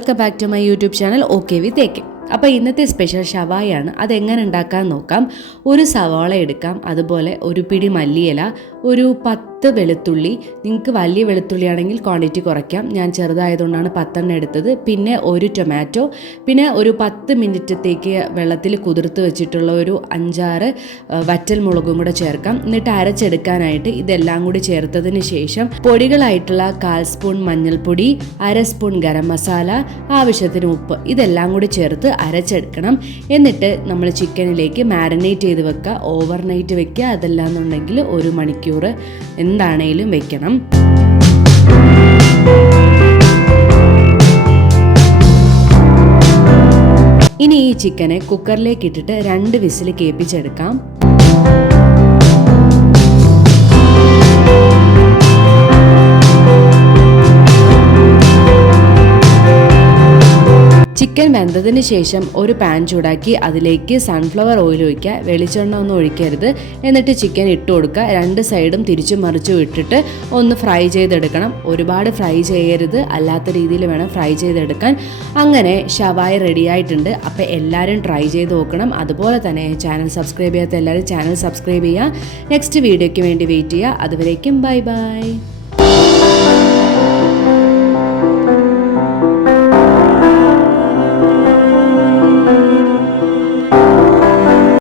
Welcome back to my YouTube channel okay with AK. അപ്പോൾ ഇന്നത്തെ special ഷവായാണ്. അതെങ്ങനെ ഉണ്ടാക്കാൻ നോക്കാം. ഒരു സവാള എടുക്കാം, അതുപോലെ ഒരു പിടി മല്ലിയില, ഒരു 10 വെളുത്തുള്ളി. നിങ്ങൾക്ക് വലിയ വെളുത്തുള്ളി ആണെങ്കിൽ ക്വാണ്ടിറ്റി കുറയ്ക്കാം, ഞാൻ ചെറുതായതുകൊണ്ടാണ് 10 എടുത്തത്. പിന്നെ ഒരു ടൊമാറ്റോ, പിന്നെ ഒരു 10 മിനിറ്റത്തേക്ക് വെള്ളത്തിൽ കുതിർത്ത് വെച്ചിട്ടുള്ള ഒരു 5-6 വറ്റൽ മുളകും കൂടെ ചേർക്കാം. എന്നിട്ട് അരച്ചെടുക്കാനായിട്ട് ഇതെല്ലാം കൂടി ചേർത്തതിന് ശേഷം പൊടികളായിട്ടുള്ള 1/4 സ്പൂൺ മഞ്ഞൾപ്പൊടി, 1/2 സ്പൂൺ ഗരം മസാല, ആവശ്യത്തിന് ഉപ്പ്, ഇതെല്ലാം കൂടി ചേർത്ത് അരച്ചെടുക്കണം. എന്നിട്ട് നമ്മൾ ചിക്കനിലേക്ക് മാരിനേറ്റ് ചെയ്ത് വെക്കുക. ഓവർനൈറ്റ് വെക്കുക, അതല്ലാന്നുണ്ടെങ്കിൽ 1 മണിക്കൂർ എന്താണേലും വെക്കണം. ഇനി ഈ ചിക്കനെ കുക്കറിലേക്ക് ഇട്ടിട്ട് 2 വിസിൽ കേൾപ്പിച്ചെടുക്കാം. ചിക്കൻ വെന്തതിന് ശേഷം ഒരു പാൻ ചൂടാക്കി അതിലേക്ക് സൺഫ്ലവർ ഓയിൽ ഒഴിക്കുക. വെളിച്ചെണ്ണ ഒന്നും ഒഴിക്കരുത്. എന്നിട്ട് ചിക്കൻ ഇട്ട് കൊടുക്കുക. 2 സൈഡും തിരിച്ചും മറിച്ചും ഇട്ടിട്ട് ഒന്ന് ഫ്രൈ ചെയ്തെടുക്കണം. ഒരുപാട് ഫ്രൈ ചെയ്യരുത്, അല്ലാത്ത രീതിയിൽ വേണം ഫ്രൈ ചെയ്തെടുക്കാൻ. അങ്ങനെ ഷവായ റെഡി ആയിട്ടുണ്ട്. അപ്പോൾ എല്ലാവരും ട്രൈ ചെയ്ത് നോക്കണം. അതുപോലെ തന്നെ ചാനൽ സബ്സ്ക്രൈബ് ചെയ്യാത്ത എല്ലാവരും ചാനൽ സബ്സ്ക്രൈബ് ചെയ്യുക. നെക്സ്റ്റ് വീഡിയോയ്ക്ക് വേണ്ടി വെയിറ്റ് ചെയ്യുക. അതുവരേക്കും ബൈ ബൈ.